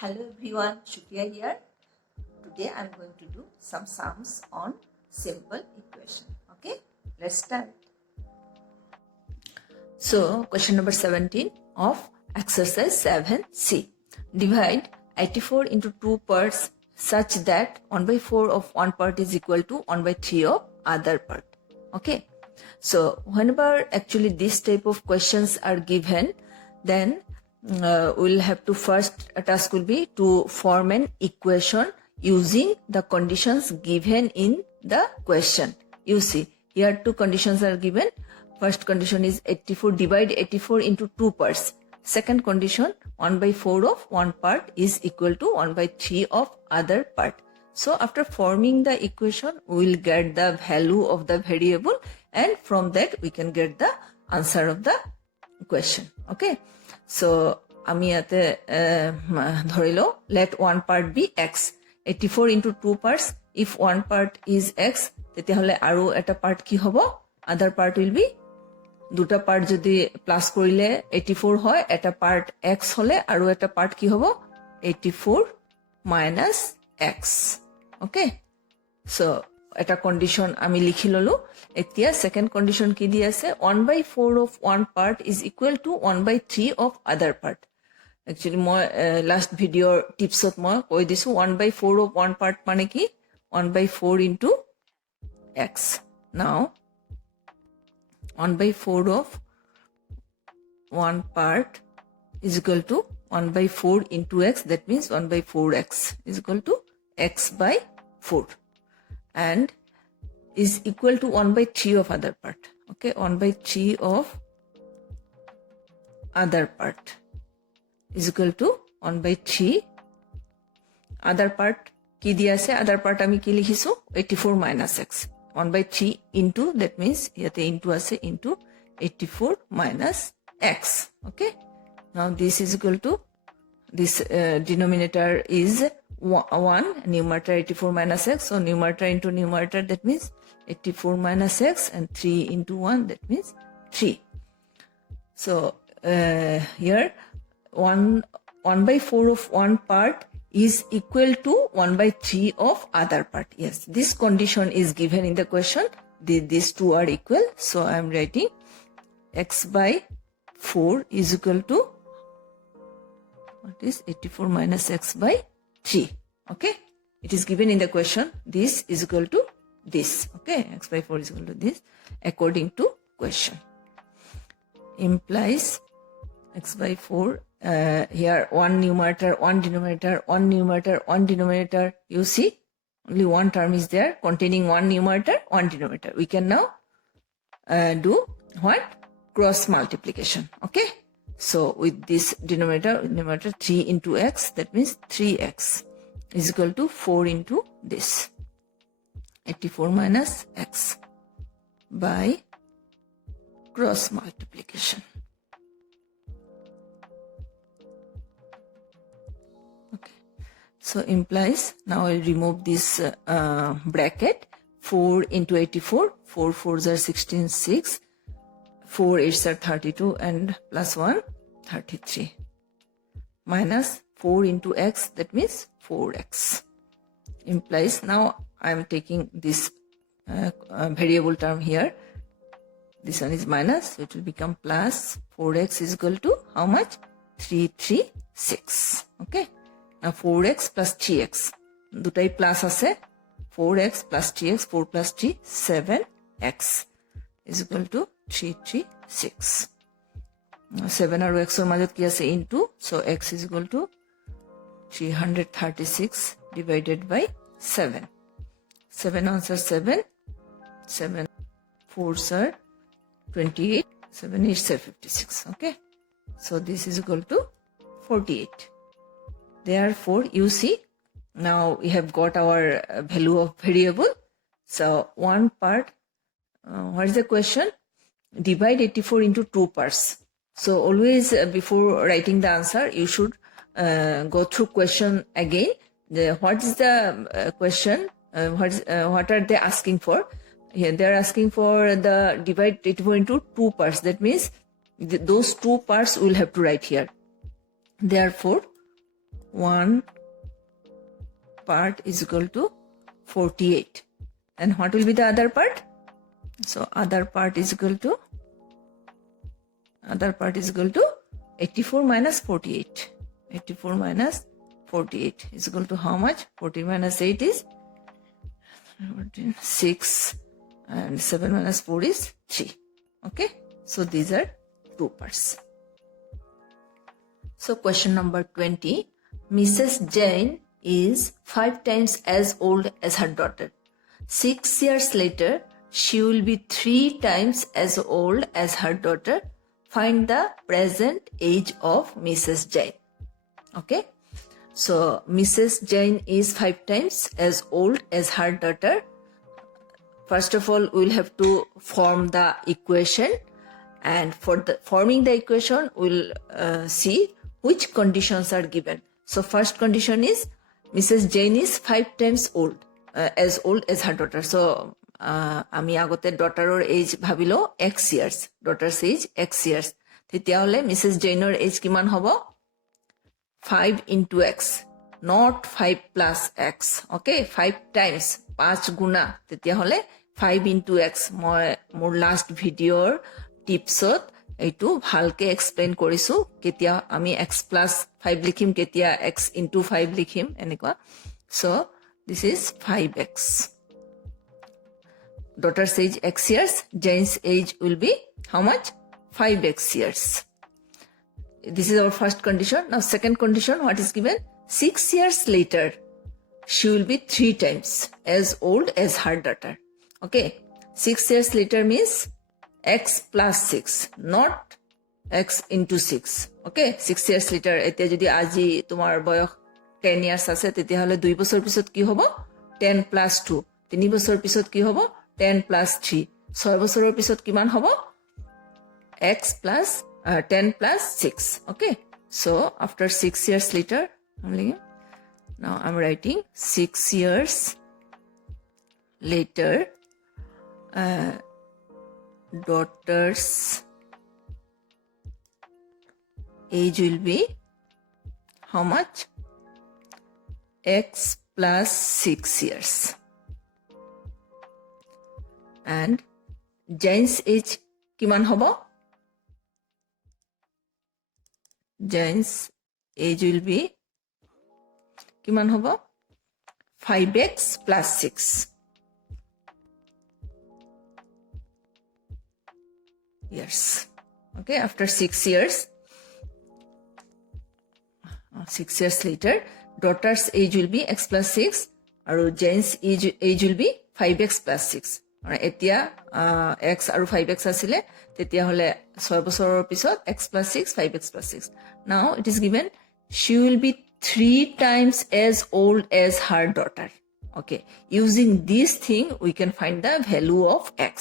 Hello everyone, Shukriya here. Today I am going to do some sums on simple equation. Okay, let's start. So, question number 17 of exercise 7C. Divide 84 into two parts such that 1 by 4 of one part is equal to 1 by 3 of other part. Okay, so whenever actually this type of questions are given, then we'll have to first task will be to form an equation using the conditions given in the question. You see, here two conditions are given. First condition is 84, divide 84 into two parts. Second condition, 1 by 4 of one part is equal to 1 by 3 of other part. So after forming the equation, we will get the value of the variable, and from that we can get the answer of the question. Okay, so আমি ইয়াতে ধৰি লও let one part be x. 84 into two parts, if one part is x, তেতিয়াহলে আৰু এটা part কি হ'ব, other part will be, দুটা part যদি প্লাস কৰিলে 84 হয়, এটা part x হলে আৰু এটা part কি হ'ব 84 minus x. Okay, so এটা কন্ডিশন আমি লিখি ললো. এতিয়া সেকেন্ড কন্ডিশন কি দি আছে, 1 by 4 of one part is equal to 1 by 3 of other part. Actually মই last video tipsত মই কৈ দিছো 1 by 4 of one part মানে কি 1 by 4 into x. Now 1 by 4 of one part is equal to 1 by 4 into x, that means 1 by 4x is equal to x by 4, and is equal to 1 by 3 of other part. Okay, 1 by 3 of other part is equal to 1 by 3 other part. কি দি আছে, other part আমি কি লিখিছো 84 minus x. 1 by 3 into, that means ইয়াতে into আছে, into 84 minus x. Okay, now this is equal to, this denominator is 1, numerator 84 minus x, so numerator into numerator, that means 84 minus x, and 3 into 1, that means 3. So here 1 by 4 of one part is equal to 1 by 3 of other part. Yes, this condition is given in the question. These two are equal, so I am writing x by 4 is equal to, what is 84 minus x by 3. Okay, it is given in the question. This is equal to this. Okay, x by 4 is equal to this according to question. Implies x by 4, here one numerator, one denominator, one numerator, one denominator. You see, only one term is there containing one numerator, one denominator. We can now do what? Cross multiplication. Okay, so with this denominator, numerator 3 into x, that means 3x is equal to 4 into this 84 minus x by cross multiplication. Okay, so implies, now I remove this bracket, 4 into 84, 4 4s are 16, 6, 4 8s are 32, and plus 1 33, minus 4 into x, that means 4x. Implies, now I am taking this variable term here, this one is minus, so it will become plus 4x is equal to how much, 336. Okay, now 4x plus 3x, দুটাই plus আছে, 4x plus 3x, 4 plus 3, 7x is equal to 336. 7 আৰু x ৰ মাজত কি আছে, into, so x is equal to 336 divided by 7. 7 answer 7, 7 4s are 28, 7 8s are 56. Okay, so this is equal to 48. Therefore, you see, now we have got our value of variable. So one part, what is the question? Divide 84 into two parts. So always before writing the answer, you should go through question again. What is the question? What are they asking for? Here they are asking for the divide 84 into two parts. That means those two parts we'll have to write here. Therefore, 1 part is equal to 48. And what will be the other part? So other part is equal to 84 minus 48. 84 minus 48 is equal to how much? 40 minus 8 is 6 and 7 minus 4 is 3. Okay, so these are two parts. So question number 20. Mrs. Jane is 5 times as old as her daughter. 6 years later, she will be 3 times as old as her daughter. Find the present age of Mrs. Jane. Okay, so Mrs. Jane is 5 times as old as her daughter. First of all, we'll have to form the equation, and for forming the equation, we'll see which conditions are given. So first condition is Mrs. Jane is 5 times old as her daughter. So আমি আগতে ডটাৰৰ age ভাবিলো x years, daughter's age x years. তেতিয়াহলে Mrs জেইনৰ age কিমান হ'ব? 5 into x, not 5 plus x. Okay, 5 times, 5 গুণা. তেতিয়াহলে 5 into x. মই মোৰ লাষ্ট ভিডিঅ'ৰ টিপছত এইটো ভালকে এক্সপ্লেইন কৰিছো. কেতিয়া আমি x plus 5 লিখিম, কেতিয়া x into 5 লিখিম, এনেকুৱা. So this is 5x. Daughter's age x years, Jane's age will be how much? 5x years. This is our first condition. Now second condition, what is given? 6 years later, she will be 3 times as old as her daughter. Okay, 6 years later means x plus 6, not x into 6. Okay, 6 years later, এতিয়া যদি আজি তোমাৰ বয়স 10 years আছে, তেতিয়াহলে 2 বছৰ পিছত কি হ'ব? 10 plus 2. 3 বছৰ পিছত কি হ'ব? 10 plus 3. 6 বছৰৰ পিছত কিমান হ'ব? x plus 10 plus 6. Okay, so after 6 years later, now I'm writing 6 years later, daughter's age will be how much? X plus 6 years. And Jane's age কিমান হ'ব? Jane's age will be কিমান হ'ব? 5x plus 6. Years. Okay, after 6 years, 6 years later, daughter's age will be x plus 6, and Jane's age will be 5x plus 6. এতিয়া x আৰু 5x আছিলে, তেতিয়া হলে 6 বছৰৰ পিছত x plus 6, 5x plus 6. Now it is given she will be 3 times as old as her daughter. Okay, using this thing we can find the value of x.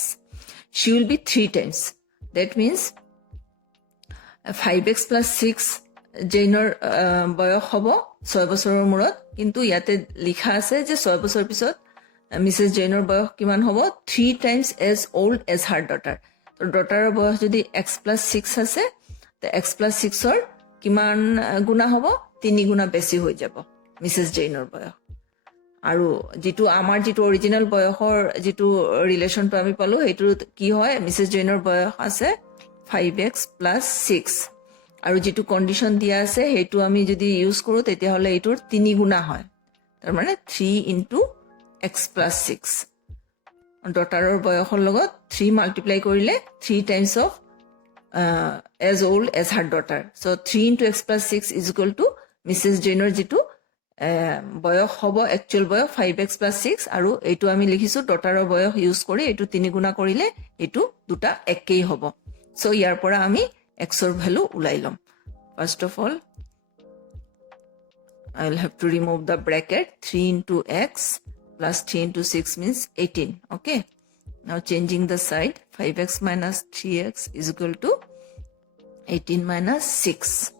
She will be 3 times. That means 5x plus 6 জেইনৰ বয়স হ'ব 6 বছৰৰ মূৰত, কিন্তু ইয়াতে লিখা আছে যে 6 বছৰ পিছত মিছেছ জেইনৰ বয়স কিমান হ'ব? 3 times as old as her daughter. তো ডটাৰৰ বয়স যদি x plus 6 আছে, তো x plus 6ৰ কিমান গুণা হ'ব? 3 গুণা বেছি হৈ যাব মিছেছ জেইনৰ বয়স. আৰু যেটো আমাৰ যেটো অৰিজিনাল বয়সৰ যেটো ৰিলেশনটো আমি পালো, সেইটো কি হয়? মিছেছ জেইনৰ বয়স আছে 5x plus 6, আৰু যেটো কন্ডিশন দিয়া আছে সেইটো আমি যদি ইউজ কৰো, তেতিয়া হলে এইটোৰ 3 গুণা হয়. তাৰ মানে 3 into x plus 6. ডটাৰৰ বয়সৰ লগত 3 মাল্টিপ্লাই কৰিলে 3 times of as old as her daughter. So 3 into x plus 6 is equal to Mrs. Janeৰ যেটো বয়স হ'ব, একচুয়াল বয়স 5x plus 6, আৰু এইটো আমি লিখিছো ডটাৰৰ বয়স ইউজ কৰি এইটো 3 গুণা কৰিলে এইটো দুটা একেই হ'ব. So ইয়াৰ পৰা আমি x ৰ ভ্যালু উলাই লম. First of all, I will have to remove the bracket. 3 into x plus 3 into 6 means 18. Okay, now changing the side, 5x minus 3x is equal to 18 minus 6.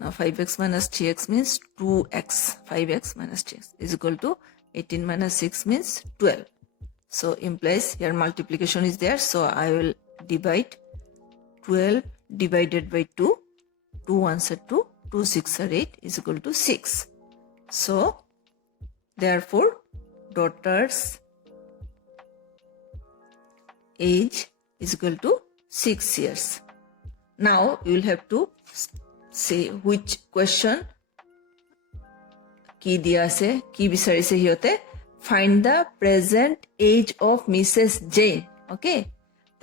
Now 5x minus 3x means 2x. 5x minus 3x is equal to 18 minus 6 means 12. So implies here multiplication is there, so I will divide 12 divided by 2. 2 ones are 2, 2 6 are 8 is equal to 6. So therefore daughter's age is equal to 6 years. Now you will have to say which question ki diya ase ki bicharise hiyote. Find the present age of Mrs. Jane. Okay,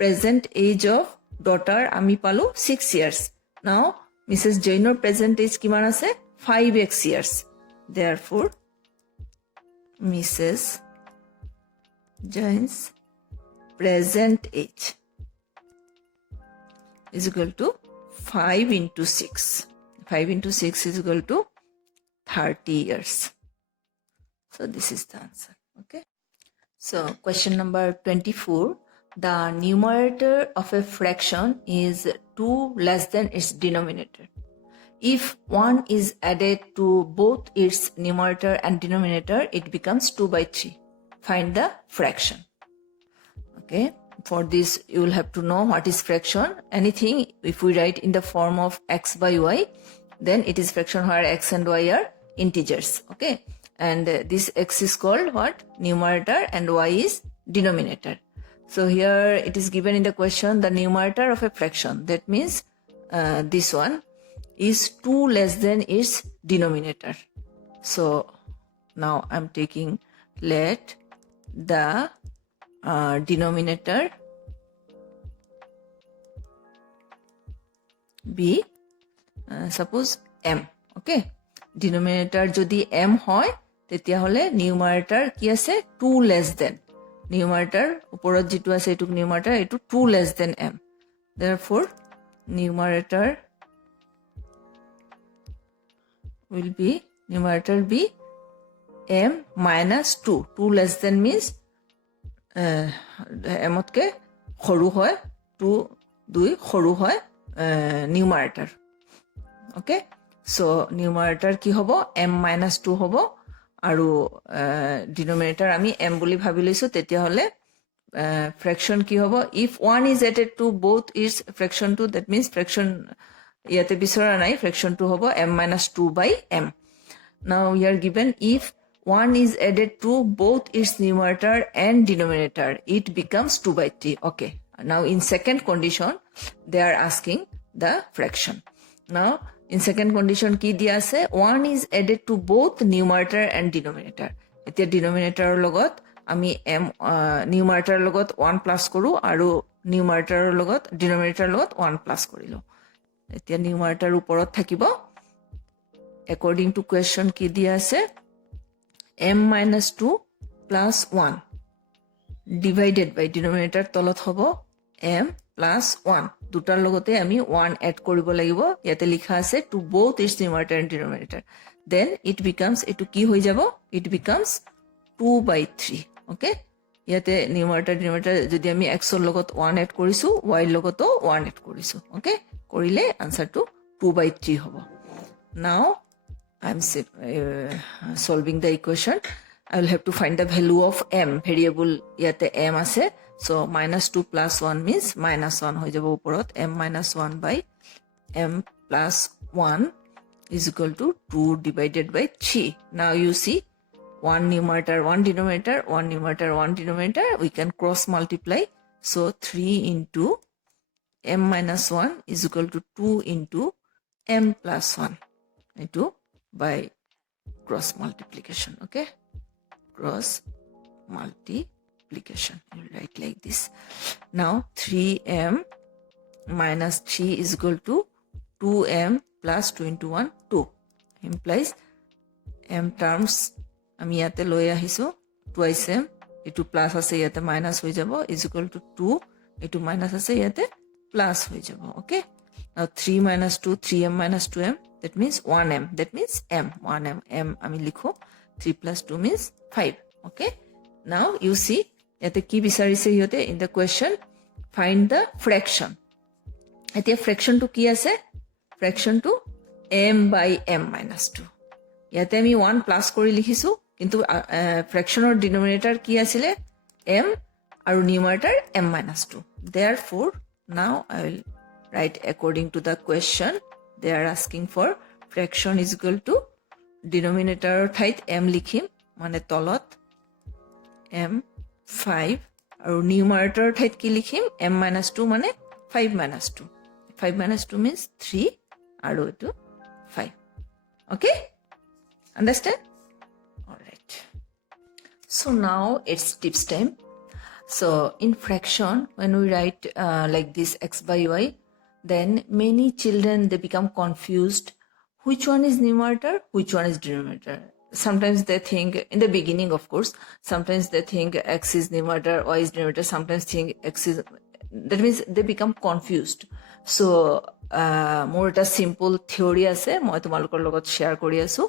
present age of daughter ami palu 6 years. Now Mrs. Jane or present age kiman ase 5x years. Therefore Mrs. Jane's present age is equal to 5 into 6. 5 into 6 is equal to 30 years. So this is the answer. Okay. So question number 24. The numerator of a fraction is 2 less than its denominator. If 1 is added to both its numerator and denominator, it becomes 2 by 3. Find the fraction. Okay. For this, you will have to know what is fraction. Anything, if we write in the form of x by y, then it is fraction where x and y are integers. Okay. And this x is called what? Numerator, and y is denominator. So here it is given in the question the numerator of a fraction. That means this one is 2 less than its denominator. So now I'm taking let the denominator be suppose m. Okay, denominator jodi m hoy তেতিয়া হলে নিউমাৰেটৰ কি আছে 2 less than নিউমাৰেটৰ ওপৰত যেটো আছে এটুক নিউমাৰেটৰ এটু 2 less than m. Therefore numerator will be numerator be m minus 2. 2 less than means m otke সৰু হয় 2 সৰু হয় numerator. Okay, so numerator কি হ'ব m minus 2 হ'ব আৰু denominator আমি m বুলি ভাবি লৈছো তেতিয়া হলে fraction কি হ'ব if 1 is added to both its fraction 2 that means fraction ইয়াতে বিচৰা নাই fraction 2 হ'ব m minus 2 by m. Now we are given if 1 is added to both its numerator and denominator it becomes 2 by 3. Okay, now in second condition they are asking the fraction. Now in second condition ki dia ase 1 is added to both numerator and denominator. Etia denominator logot ami m numerator logot 1 plus koru aru numerator logot denominator logot 1 plus korilo. Etia numerator uporot thakibo according to question ki dia ase m minus 2 plus 1 divided by denominator tolot hobo m plus 1 দুটাৰ লগতে আমি 1 add কৰিব লাগিব ইয়াতে লিখা আছে to both its numerator and denominator then it becomes এটু কি হৈ যাব it becomes 2 by 3. okay, ইয়াতে numerator denominator যদি আমি x ৰ লগত 1 এড কৰিছো y ৰ লগতো 1 এড কৰিছো okay কৰিলে আনসাৰটো 2 by 3 হ'ব. Now I am solving the equation. I will have to find the value of m. variable ইয়াতে m আছে. So minus 2 plus 1 means minus 1 হৈ যাব ওপৰত m minus 1 by m plus 1 is equal to 2 divided by 3. Now you see 1 numerator 1 denominator 1 numerator 1 denominator we can cross multiply. So 3 into m minus 1 is equal to 2 into m plus 1 into by cross multiplication. Okay, cross multiplication. You write like this. Now 3m minus 3 is equal to 2m plus 2 into 1 2 implies m terms আমি ইয়াতে লৈ আহিছো twice m এটু plus আছে ইয়াতে minus হৈ যাব is equal to 2 এটু মাইনাস আছে ইয়াতে প্লাস হৈ যাব. Okay, now 3 minus 2 3m minus 2m that means 1m that means m 1m m আমি লিখো 3 plus 2 means 5. Okay, now you see ইয়াতে কি বিচাৰিছে ইহতে in the question find the fraction. এতিয়া fraction to কি আছে fraction to m by m minus 2 ইয়াতে আমি 1 প্লাস কৰি লিখিছো কিন্তু ফ্ৰেকশনৰ ডিনোমিনেটৰ কি আছিল m আৰু নিউমাৰেটৰ m minus 2. Therefore now I will write according to the question they are asking for fraction is equal to denominator ঠাইত m লিখিম মানে তলত m5 আৰু numerator ঠাইত কি লিখিম m-2 মানে 5-2 5-2 means 3 আৰু এটো 5 okay understand all right so now it's tips time so in fraction when we write like this x by y then many children they become confused which one is numerator which one is denominator sometimes they think in the beginning of course sometimes they think x is numerator y is denominator sometimes think x is that means they become confused so more a simple theory ase moi tomalokor logot share kori asu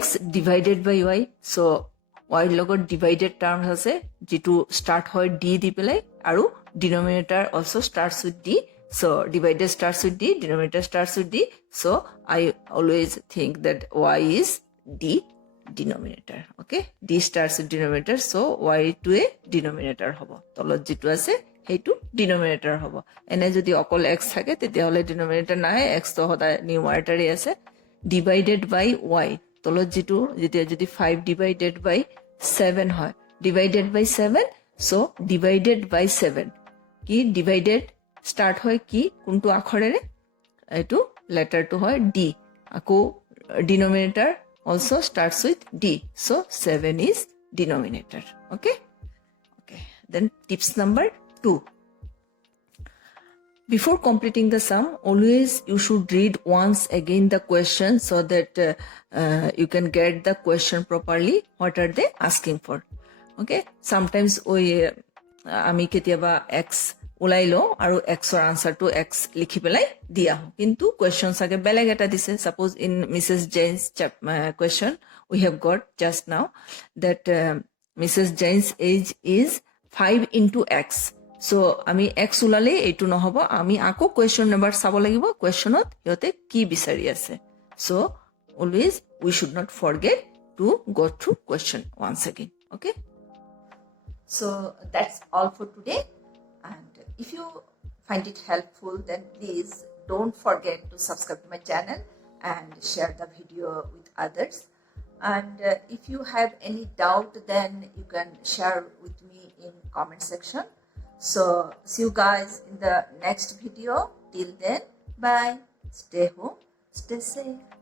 x divided by y so y logot divided terms ase jitu start hoy d di pelai aru denominator also starts with d so divided starts with d denominator starts with d so I always think that y is d denominator okay d starts with denominator so y to a denominator hobo tolot jitu ase heitu denominator hobo ene jodi okol x thake tete hole denominator na x to hoda numerator e ase divided by y tolot jitu jodi 5 divided by 7 hoy divided by 7 so divided by 7 ki divided start hoy ki kuntu akhorere etu letter to hoy d ako denominator also starts with d so 7 is denominator okay then tips number 2 before completing the sum always you should read once again the question so that you can get the question properly what are they asking for okay sometimes we ami ketiaba x ulailo aru x or answer to x likhi pelai dia kintu questions age beleg eta dise suppose in Mrs. Jane's question we have got just now that Mrs. Jane's age is 5 into x so ami x ulale etu no hobo ami ako question number sabo lagibo questionot yote ki bisari ase so always we should not forget to go through question once again okay so that's all for today and if you find it helpful then please don't forget to subscribe to my channel and share the video with others and if you have any doubt then you can share with me in comment section so see you guys in the next video till then bye stay home stay safe